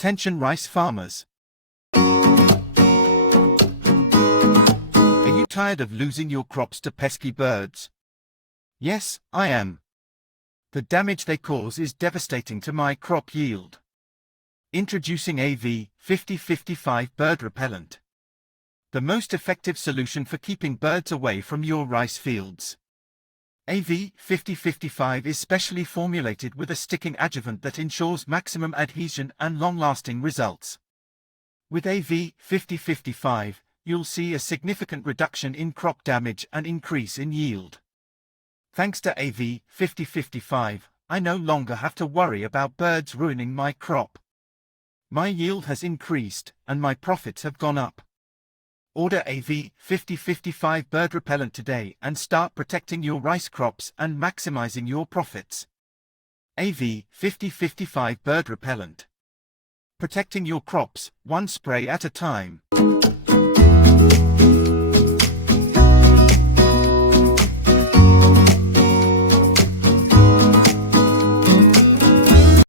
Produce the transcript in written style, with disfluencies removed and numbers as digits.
Attention rice farmers. Are you tired of losing your crops to pesky birds? Yes, I am. The damage they cause is devastating to my crop yield. Introducing AV-5055 bird repellent. The most effective solution for keeping birds away from your rice fields. AV-5055 is specially formulated with a sticking adjuvant that ensures maximum adhesion and long-lasting results. With AV-5055, you'll see a significant reduction in crop damage and increase in yield. Thanks to AV-5055, I no longer have to worry about birds ruining my crop. My yield has increased, and my profits have gone up. Order AV-5055 bird repellent today and start protecting your rice crops and maximizing your profits. AV-5055 bird repellent. Protecting your crops, one spray at a time.